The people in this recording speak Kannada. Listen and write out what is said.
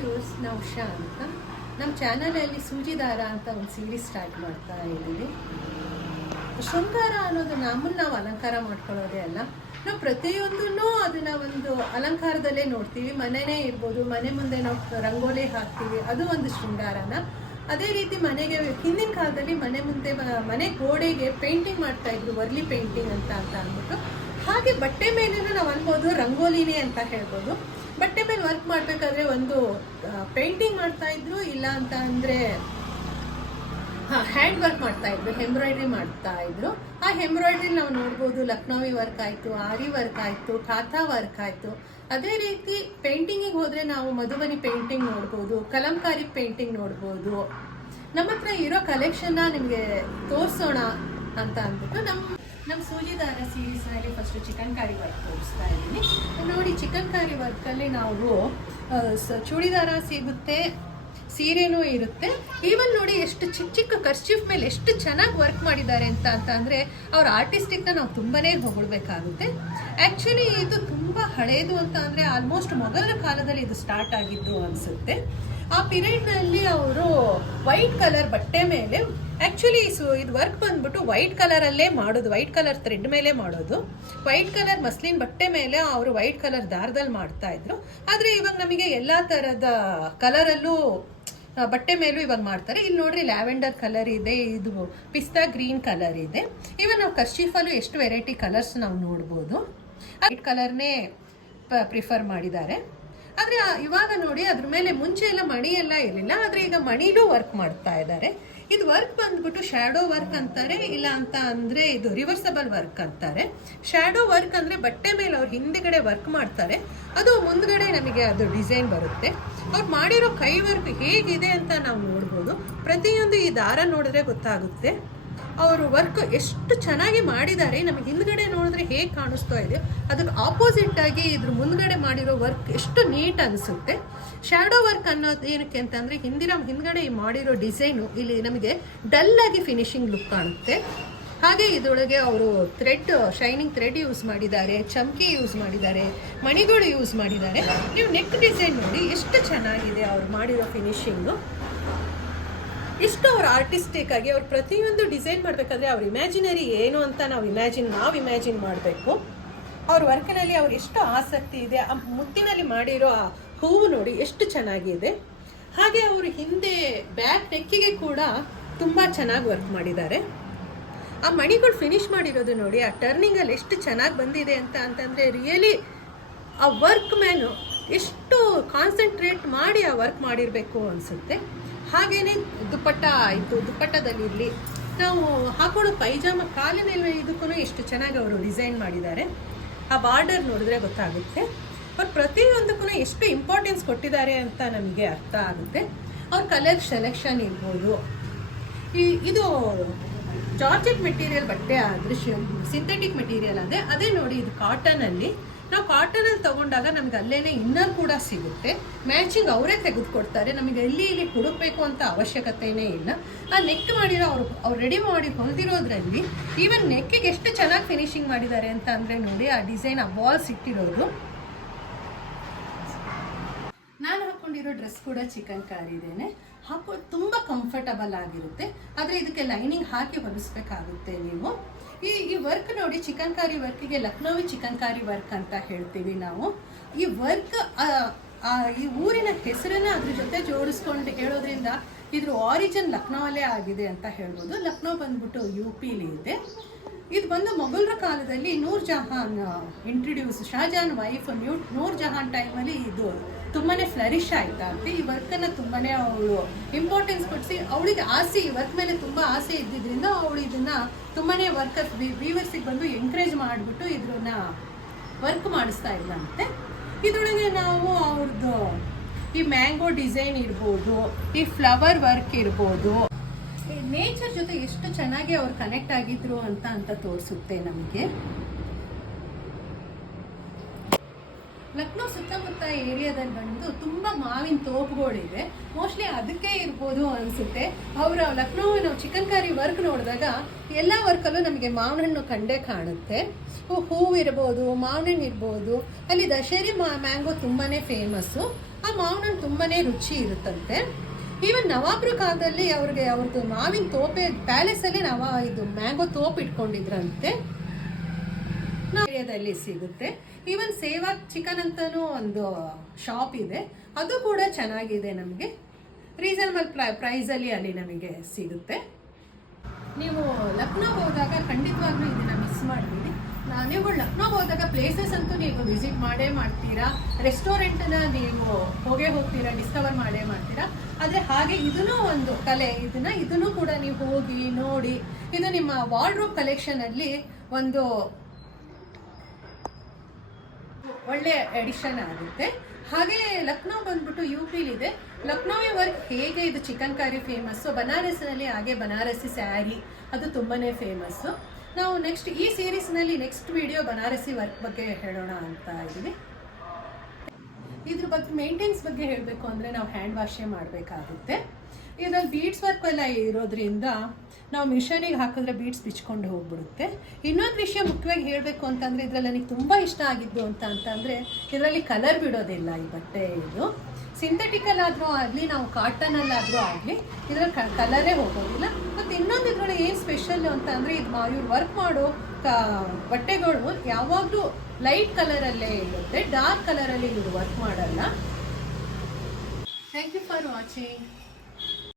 ವ್ಯೂವರ್ಸ್, ನಾವು ಉಷಾ ಅಂತ. ನಮ್ಮ ಚಾನಲಲ್ಲಿ ಸೂಜಿ ದಾರ ಅಂತ ಒಂದು ಸೀರೀಸ್ ಸ್ಟಾರ್ಟ್ ಮಾಡ್ತಾ ಇದ್ದೀವಿ. ಶೃಂಗಾರ ಅನ್ನೋದು ನಮ್ಮನ್ನು ನಾವು ಅಲಂಕಾರ ಮಾಡ್ಕೊಳ್ಳೋದೇ ಅಲ್ಲ, ನಾವು ಪ್ರತಿಯೊಂದೂ ಅದನ್ನು ಒಂದು ಅಲಂಕಾರದಲ್ಲೇ ನೋಡ್ತೀವಿ. ಮನೆಯೇ ಇರ್ಬೋದು, ಮನೆ ಮುಂದೆ ನಾವು ರಂಗೋಲಿ ಹಾಕ್ತೀವಿ, ಅದು ಒಂದು ಶೃಂಗಾರನ. ಅದೇ ರೀತಿ ಮನೆಗೆ ಹಿಂದಿನ ಕಾಲದಲ್ಲಿ ಮನೆ ಮುಂದೆ ಮನೆ ಗೋಡೆಗೆ ಪೇಂಟಿಂಗ್ ಮಾಡ್ತಾಯಿದ್ರು, ವರ್ಲಿ ಪೇಂಟಿಂಗ್ ಅಂತ ಅಂದ್ಬಿಟ್ಟು. ಹಾಗೆ ಬಟ್ಟೆ ಮೇಲೂ ನಾವು ಅನ್ಬೋದು ರಂಗೋಲಿನೇ ಅಂತ ಹೇಳ್ಬೋದು. ಬಟ್ಟೆ ಮೇಲೆ ವರ್ಕ್ ಮಾಡಬೇಕಾದ್ರೆ ಒಂದು ಪೇಂಟಿಂಗ್ ಮಾಡ್ತಾಯಿದ್ರು, ಇಲ್ಲ ಅಂತ ಅಂದರೆ ಹ್ಯಾಂಡ್ ವರ್ಕ್ ಮಾಡ್ತಾಯಿದ್ರು, ಎಂಬ್ರಾಯ್ಡ್ರಿ ಮಾಡ್ತಾಯಿದ್ರು. ಆ ಎಂಬ್ರಾಯ್ಡ್ರಿ ನಾವು ನೋಡ್ಬೋದು, ಲಕ್ನೋವಿ ವರ್ಕ್ ಆಯಿತು, ಆರಿ ವರ್ಕ್ ಆಯಿತು, ಖಾತಾ ವರ್ಕ್ ಆಯಿತು. ಅದೇ ರೀತಿ ಪೇಂಟಿಂಗಿಗೆ ಹೋದರೆ ನಾವು ಮಧುಬನಿ ಪೇಂಟಿಂಗ್ ನೋಡ್ಬೋದು, ಕಲಂಕಾರಿ ಪೇಂಟಿಂಗ್ ನೋಡ್ಬೋದು. ನಮ್ಮ ಹತ್ರ ಇರೋ ಕಲೆಕ್ಷನ್ನ ನಿಮಗೆ ತೋರಿಸೋಣ ಅಂತ ಅಂದ್ಬಿಟ್ಟು ನಮ್ಮ ಸೂಜಿ ದಾರ ಸೀರೀಸ್ನಲ್ಲಿ ಫಸ್ಟು ಚಿಕನ್ಕಾರಿ ವರ್ಕ್ ತೋರಿಸ್ತಾ ಇದ್ದೀನಿ. ನೋಡಿ, ಚಿಕನ್ಕಾರಿ ವರ್ಕಲ್ಲಿ ನಾವು ಚೂಡಿದಾರ ಸಿಗುತ್ತೆ, ಸೀರೆನೂ ಇರುತ್ತೆ. ಈವನ್ ನೋಡಿ ಎಷ್ಟು ಚಿಕ್ಕ ಚಿಕ್ಕ ಕರ್ಚೀಫ್ ಮೇಲೆ ಎಷ್ಟು ಚೆನ್ನಾಗಿ ವರ್ಕ್ ಮಾಡಿದ್ದಾರೆ ಅಂತ ಅಂದರೆ ಅವ್ರ ಆರ್ಟಿಸ್ಟಿಕ್ನ ನಾವು ತುಂಬಾ ಹೊಗಳ್ಬೇಕಾಗುತ್ತೆ. ಆ್ಯಕ್ಚುಲಿ ಇದು ತುಂಬ ಹಳೇದು ಅಂತ ಅಂದರೆ ಆಲ್ಮೋಸ್ಟ್ ಮೊಘಲರ ಕಾಲದಲ್ಲಿ ಇದು ಸ್ಟಾರ್ಟ್ ಆಗಿದ್ದು ಅನಿಸುತ್ತೆ. ಆ ಪೀರಿಯಡ್ನಲ್ಲಿ ಅವರು ವೈಟ್ ಕಲರ್ ಬಟ್ಟೆ ಮೇಲೆ ಆ್ಯಕ್ಚುಲಿ ಇದು ವರ್ಕ್ ಬಂದ್ಬಿಟ್ಟು ವೈಟ್ ಕಲರಲ್ಲೇ ಮಾಡೋದು, ವೈಟ್ ಕಲರ್ ಥ್ರೆಡ್ ಮೇಲೆ ಮಾಡೋದು. ವೈಟ್ ಕಲರ್ ಮಸ್ಲಿನ್ ಬಟ್ಟೆ ಮೇಲೆ ಅವರು ವೈಟ್ ಕಲರ್ ದಾರದಲ್ಲಿ ಮಾಡ್ತಾಯಿದ್ರು. ಆದರೆ ಇವಾಗ ನಮಗೆ ಎಲ್ಲ ಥರದ ಕಲರಲ್ಲೂ ಬಟ್ಟೆ ಮೇಲೂ ಇವಾಗ ಮಾಡ್ತಾರೆ. ಇಲ್ಲಿ ನೋಡ್ರಿ, ಲ್ಯಾವೆಂಡರ್ ಕಲರ್ ಇದೆ, ಇದು ಪಿಸ್ತಾ ಗ್ರೀನ್ ಕಲರ್ ಇದೆ. ಇವಾಗ ನಾವು ಕರ್ಚೀಫಲ್ಲೂ ಎಷ್ಟು ವೆರೈಟಿ ಕಲರ್ಸ್ ನಾವು ನೋಡ್ಬೋದು. ವೈಟ್ ಕಲರ್ನೇ ಪ್ರಿಫರ್ ಮಾಡಿದ್ದಾರೆ. ಆದರೆ ಇವಾಗ ನೋಡಿ, ಅದ್ರ ಮೇಲೆ ಮುಂಚೆ ಎಲ್ಲ ಮಣಿ ಎಲ್ಲ ಇರಲಿಲ್ಲ, ಆದರೆ ಈಗ ಮಣಿಲೂ ವರ್ಕ್ ಮಾಡ್ತಾ ಇದ್ದಾರೆ. ಇದು ವರ್ಕ್ ಬಂದ್ಬಿಟ್ಟು ಶ್ಯಾಡೋ ವರ್ಕ್ ಅಂತಾರೆ, ಇಲ್ಲ ಅಂತ ಅಂದರೆ ಇದು ರಿವರ್ಸಬಲ್ ವರ್ಕ್ ಅಂತಾರೆ. ಶ್ಯಾಡೋ ವರ್ಕ್ ಅಂದರೆ ಬಟ್ಟೆ ಮೇಲೆ ಅವ್ರು ಹಿಂದ್ಗಡೆ ವರ್ಕ್ ಮಾಡ್ತಾರೆ, ಅದು ಮುಂದ್ಗಡೆ ನಮಗೆ ಅದು ಡಿಸೈನ್ ಬರುತ್ತೆ. ಅವ್ರು ಮಾಡಿರೋ ಕೈ ವರ್ಕ್ ಹೇಗಿದೆ ಅಂತ ನಾವು ನೋಡ್ಬೋದು. ಪ್ರತಿಯೊಂದು ಈ ದಾರ ನೋಡಿದ್ರೆ ಗೊತ್ತಾಗುತ್ತೆ ಅವರು ವರ್ಕ್ ಎಷ್ಟು ಚೆನ್ನಾಗಿ ಮಾಡಿದ್ದಾರೆ. ನಮಗೆ ಹಿಂದ್ಗಡೆ ನೋಡಿದ್ರೆ ಹೇಗೆ ಕಾಣಿಸ್ತಾ ಇದೆಯೋ ಅದಕ್ಕೆ ಆಪೋಸಿಟ್ ಆಗಿ ಇದ್ರ ಮುಂದ್ಗಡೆ ಮಾಡಿರೋ ವರ್ಕ್ ಎಷ್ಟು ನೀಟ್ ಅನಿಸುತ್ತೆ. ಶ್ಯಾಡೋ ವರ್ಕ್ ಅನ್ನೋದು ಏನಕ್ಕೆ ಅಂತಂದರೆ ಹಿಂದ್ಗಡೆ ಮಾಡಿರೋ ಡಿಸೈನು ಇಲ್ಲಿ ನಮಗೆ ಡಲ್ ಆಗಿ ಫಿನಿಶಿಂಗ್ ಲುಕ್ ಕಾಣುತ್ತೆ. ಹಾಗೆ ಇದರೊಳಗೆ ಅವರು ಥ್ರೆಡ್, ಶೈನಿಂಗ್ ಥ್ರೆಡ್ ಯೂಸ್ ಮಾಡಿದ್ದಾರೆ, ಚಮ್ಕಿ ಯೂಸ್ ಮಾಡಿದ್ದಾರೆ, ಮಣಿಗಳು ಯೂಸ್ ಮಾಡಿದ್ದಾರೆ. ನೀವು ನೆಕ್ ಡಿಸೈನ್ ನೋಡಿ ಎಷ್ಟು ಚೆನ್ನಾಗಿದೆ ಅವ್ರು ಮಾಡಿರೋ ಫಿನಿಶಿಂಗು. ಇಷ್ಟು ಅವ್ರು ಆರ್ಟಿಸ್ಟಿಕ್ ಆಗಿ ಅವ್ರು ಪ್ರತಿಯೊಂದು ಡಿಸೈನ್ ಮಾಡಬೇಕಾದ್ರೆ ಅವ್ರ ಇಮ್ಯಾಜಿನರಿ ಏನು ಅಂತ ನಾವು ಇಮ್ಯಾಜಿನ್ ಮಾಡಬೇಕು. ಅವ್ರ ವರ್ಕಿನಲ್ಲಿ ಅವ್ರು ಎಷ್ಟು ಆಸಕ್ತಿ ಇದೆ. ಆ ಮುತ್ತಿನಲ್ಲಿ ಮಾಡಿರೋ ಆ ಹೂವು ನೋಡಿ ಎಷ್ಟು ಚೆನ್ನಾಗಿದೆ. ಹಾಗೆ ಅವರು ಹಿಂದೆ ಬ್ಯಾಕ್ ನೆಕ್ಕಿಗೆ ಕೂಡ ತುಂಬ ಚೆನ್ನಾಗಿ ವರ್ಕ್ ಮಾಡಿದ್ದಾರೆ. ಆ ಮಣಿಗಳು ಫಿನಿಶ್ ಮಾಡಿರೋದು ನೋಡಿ, ಆ ಟರ್ನಿಂಗಲ್ಲಿ ಎಷ್ಟು ಚೆನ್ನಾಗಿ ಬಂದಿದೆ ಅಂತಂದರೆ ರಿಯಲಿ ಆ ವರ್ಕ್ ಮ್ಯಾನು ಎಷ್ಟು ಕಾನ್ಸಂಟ್ರೇಟ್ ಮಾಡಿ ಆ ವರ್ಕ್ ಮಾಡಿರಬೇಕು ಅನಿಸುತ್ತೆ. ಹಾಗೆಯೇ ದುಪ್ಪಟ್ಟ ಆಯಿತು, ದುಪ್ಪಟ್ಟದಲ್ಲಿರಲಿ, ನಾವು ಹಾಕೊಳ್ಳೋ ಪೈಜಾಮ ಕಾಲಿನೆಲ್ಲ ಇದಕ್ಕೂ ಎಷ್ಟು ಚೆನ್ನಾಗಿ ಅವರು ಡಿಸೈನ್ ಮಾಡಿದ್ದಾರೆ. ಆ ಬಾರ್ಡರ್ ನೋಡಿದ್ರೆ ಗೊತ್ತಾಗುತ್ತೆ. ಅವ್ರು ಪ್ರತಿಯೊಂದಕ್ಕೂ ಎಷ್ಟು ಇಂಪಾರ್ಟೆನ್ಸ್ ಕೊಟ್ಟಿದ್ದಾರೆ ಅಂತ ನಮಗೆ ಅರ್ಥ ಆಗುತ್ತೆ. ಅವ್ರ ಕಲರ್ ಸೆಲೆಕ್ಷನ್ ಇರ್ಬೋದು. ಇದು ಜಾರ್ಜೆಟ್ ಮೆಟೀರಿಯಲ್ ಬಟ್ಟೆ ಆದರೆ ಸಿಂಥೆಟಿಕ್ ಮೆಟೀರಿಯಲ್ ಅದೇ ನೋಡಿ, ಇದು ಕಾಟನಲ್ಲಿ. ನಾವು ಕಾಟನಲ್ಲಿ ತೊಗೊಂಡಾಗ ನಮ್ಗೆ ಅಲ್ಲೇನೆ ಇನ್ನರ್ ಕೂಡ ಸಿಗುತ್ತೆ, ಮ್ಯಾಚಿಂಗ್ ಅವರೇ ತೆಗೆದುಕೊಡ್ತಾರೆ. ನಮಗೆ ಇಲ್ಲಿ ಹುಡುಕಬೇಕು ಅಂತ ಅವಶ್ಯಕತೆಯೇ ಇಲ್ಲ. ಆ ನೆಕ್ ಮಾಡಿರೋ ಅವ್ರು ರೆಡಿ ಮಾಡಿ ಹೊಲಿದಿರೋದ್ರಲ್ಲಿ ಈವನ್ ನೆಕ್ಕಿಗೆ ಎಷ್ಟು ಚೆನ್ನಾಗಿ ಫಿನಿಶಿಂಗ್ ಮಾಡಿದ್ದಾರೆ ಅಂತ ಅಂದರೆ ನೋಡಿ, ಆ ಡಿಸೈನ್, ಆ ಬಾಲ್ಸ್ ಇಟ್ಟಿರೋದು. ನಾನು ಹಾಕ್ಕೊಂಡಿರೋ ಡ್ರೆಸ್ ಕೂಡ ಚಿಕನ್ಕಾರಿದೇನೆ, ತುಂಬ ಕಂಫರ್ಟಬಲ್ ಆಗಿರುತ್ತೆ. ಆದರೆ ಇದಕ್ಕೆ ಲೈನಿಂಗ್ ಹಾಕಿ ಹೊಲಿಸ್ಬೇಕಾಗುತ್ತೆ ನೀವು. ಈ ವರ್ಕ್ ನೋಡಿ, ಚಿಕನ್ಕಾರಿ ವರ್ಕಿಗೆ ಲಕ್ನೋವಿ ಚಿಕನ್ಕಾರಿ ವರ್ಕ್ ಅಂತ ಹೇಳ್ತೀವಿ ನಾವು. ಈ ವರ್ಕ್ ಈ ಊರಿನ ಹೆಸರನ್ನ ಅದ್ರ ಜೊತೆ ಜೋಡಿಸ್ಕೊಂಡು ಹೇಳೋದ್ರಿಂದ ಇದ್ರ ಆರಿಜಿನ್ ಲಕ್ನೋವಲ್ಲೇ ಆಗಿದೆ ಅಂತ ಹೇಳ್ಬೋದು. ಲಕ್ನೋ ಬಂದ್ಬಿಟ್ಟು UP ಇದೆ. ಇದು ಬಂದು ಮೊಘಲರ ಕಾಲದಲ್ಲಿ ನೂರ್ ಜಹಾನ್ ಶಾಜಹಾನ್ ವೈಫ್ ನೂರ್ ಜಹಾನ್ ಟೈಮಲ್ಲಿ ಇದು ತುಂಬಾ ಫ್ಲರಿಶ್ ಆಯ್ತಾ ಅಂತ ಈ ವರ್ಕನ್ನು ತುಂಬಾ ಅವಳು ಇಂಪಾರ್ಟೆನ್ಸ್ ಕೊಡಿಸಿ, ಅವಳಿಗೆ ಆಸೆ, ಈ ವರ್ಕ್ ಮೇಲೆ ತುಂಬ ಆಸೆ ಇದ್ದಿದ್ದರಿಂದ ಅವಳು ಇದನ್ನು ತುಂಬಾ ವೀವರ್ಸಿಗೆ ಬಂದು ಎಂಕರೇಜ್ ಮಾಡಿಬಿಟ್ಟು ಇದ್ರನ್ನ ವರ್ಕ್ ಮಾಡಿಸ್ತಾ ಇದ್ದಂತೆ. ಇದರೊಳಗೆ ನಾವು ಅವ್ರದ್ದು ಈ ಮ್ಯಾಂಗೋ ಡಿಸೈನ್ ಇರ್ಬೋದು, ಈ ಫ್ಲವರ್ ವರ್ಕ್ ಇರ್ಬೋದು, ನೇಚರ್ ಜೊತೆ ಎಷ್ಟು ಚೆನ್ನಾಗಿ ಅವ್ರು ಕನೆಕ್ಟ್ ಆಗಿದ್ರು ಅಂತ ತೋರಿಸುತ್ತೆ ನಮಗೆ. ಲಕ್ನೋ ಸುತ್ತಮುತ್ತ ಏರಿಯಾದಲ್ಲಿ ಬಂದು ತುಂಬ ಮಾವಿನ ತೋಪುಗಳಿದೆ. ಮೋಸ್ಟ್ಲಿ ಅದಕ್ಕೆ ಇರ್ಬೋದು ಅನಿಸುತ್ತೆ. ಅವರ ಲಕ್ನೋ ನಾವು ಚಿಕನ್ಕಾರಿ ವರ್ಕ್ ನೋಡಿದಾಗ ಎಲ್ಲ ವರ್ಕಲ್ಲೂ ನಮಗೆ ಮಾವಿನ ಹಣ್ಣು ಕಂಡೇ ಕಾಣುತ್ತೆ. ಹೂವು ಇರ್ಬೋದು, ಮಾವಿನ ಹಣ್ಣು ಇರ್ಬೋದು. ಅಲ್ಲಿ ದಶೇರಿ ಮ್ಯಾಂಗೋ ತುಂಬಾ ಫೇಮಸ್ಸು. ಆ ಮಾವಿನ ಹಣ್ಣು ತುಂಬಾ ರುಚಿ ಇರುತ್ತಂತೆ. ಈವನ್ ನವಾಬ್ರ ಕಾಲದಲ್ಲಿ ಅವ್ರದ್ದು ಮಾವಿನ ತೋಪೆ ಪ್ಯಾಲೇಸಲ್ಲಿ ಇದು ಮ್ಯಾಂಗೋ ತೋಪ್ ಇಟ್ಕೊಂಡಿದ್ರಂತೆ. ಏರಿಯಾದಲ್ಲಿ ಸಿಗುತ್ತೆ. ಈವನ್ ಸೇವಾ ಚಿಕನ್ ಅಂತಾನೂ ಒಂದು ಶಾಪ್ ಇದೆ, ಅದು ಕೂಡ ಚೆನ್ನಾಗಿದೆ. ನಮಗೆ ರೀಸನಬಲ್ ಪ್ರೈಸಲ್ಲಿ ಅಲ್ಲಿ ನಮಗೆ ಸಿಗುತ್ತೆ. ನೀವು ಲಕ್ನೋ ಹೋದಾಗ ಖಂಡಿತವಾಗ್ಲೂ ಇದನ್ನ ಮಿಸ್ ಮಾಡಬೇಡಿ. ನೀವು ಲಕ್ನೋ ಹೋದಾಗ ಪ್ಲೇಸಸ್ ಅಂತೂ ನೀವು ವಿಸಿಟ್ ಮಾಡೇ ಮಾಡ್ತೀರಾ, ರೆಸ್ಟೋರೆಂಟನ್ನ ನೀವು ಹೋಗ್ತೀರಾ, ಡಿಸ್ಕವರ್ ಮಾಡೇ ಮಾಡ್ತೀರಾ. ಆದರೆ ಹಾಗೆ ಇದನ್ನೂ ಒಂದು ಕಲೆ, ಇದನ್ನು ಕೂಡ ನೀವು ಹೋಗಿ ನೋಡಿ. ಇದು ನಿಮ್ಮ ವಾರ್ಡ್ರೋಬ್ ಕಲೆಕ್ಷನಲ್ಲಿ ಒಂದು ಒಳ್ಳೆ ಎಡಿಷನ್ ಆಗುತ್ತೆ. ಹಾಗೆ ಲಕ್ನೋ ಬಂದ್ಬಿಟ್ಟು UPಲಿದೆ. ಲಕ್ನೋವಿ ವರ್ಕ್ ಹೇಗೆ ಇದು ಚಿಕನ್ ಕರಿ ಫೇಮಸ್ಸು, ಬನಾರಸ್ನಲ್ಲಿ ಹಾಗೆ ಬನಾರಸಿ ಸ್ಯಾರಿ ಅದು ತುಂಬಾ ಫೇಮಸ್ಸು. ನಾವು ನೆಕ್ಸ್ಟ್ ಈ ಸೀರೀಸ್ನಲ್ಲಿ ನೆಕ್ಸ್ಟ್ ವಿಡಿಯೋ ಬನಾರಸಿ ವರ್ಕ್ ಬಗ್ಗೆ ಹೇಳೋಣ ಅಂತ ಇದ್ದೀವಿ. ಇದ್ರ ಬಗ್ಗೆ ಮೇಂಟೆನ್ಸ್ ಬಗ್ಗೆ ಹೇಳಬೇಕು ಅಂದರೆ ನಾವು ಹ್ಯಾಂಡ್ ವಾಶೇ ಮಾಡಬೇಕಾಗುತ್ತೆ. ಇದರಲ್ಲಿ ಬೀಡ್ಸ್ ವರ್ಕ್ ಎಲ್ಲ ಇರೋದ್ರಿಂದ ನಾವು ಮಿಷನಿಗೆ ಹಾಕಿದ್ರೆ ಬೀಡ್ಸ್ ಬಿಚ್ಕೊಂಡು ಹೋಗ್ಬಿಡುತ್ತೆ. ಇನ್ನೊಂದು ವಿಷಯ ಮುಖ್ಯವಾಗಿ ಹೇಳಬೇಕು ಅಂತಂದರೆ ಇದರಲ್ಲಿ ನನಗೆ ತುಂಬ ಇಷ್ಟ ಆಗಿದ್ದು ಅಂತಂದರೆ ಇದರಲ್ಲಿ ಕಲರ್ ಬಿಡೋದಿಲ್ಲ. ಈ ಬಟ್ಟೆ ಇದು ಸಿಂಥೆಟಿಕಲ್ ಆದರೂ ಆಗಲಿ, ನಾವು ಕಾಟನಲ್ಲಾದರೂ ಆಗಲಿ ಇದರಲ್ಲಿ ಕಲರೇ ಹೋಗೋದಿಲ್ಲ. ಮತ್ತು ಇನ್ನೊಂದು ಇದರಲ್ಲಿ ಏನು ಸ್ಪೆಷಲ್ ಅಂತ ಅಂದರೆ ಇವ್ರು ವರ್ಕ್ ಮಾಡೋ ಬಟ್ಟೆಗಳು ಯಾವಾಗಲೂ ಲೈಟ್ ಕಲರಲ್ಲೇ ಇರುತ್ತೆ, ಡಾರ್ಕ್ ಕಲರಲ್ಲಿ ಇವರು ವರ್ಕ್ ಮಾಡಲ್ಲ. Thank you for watching.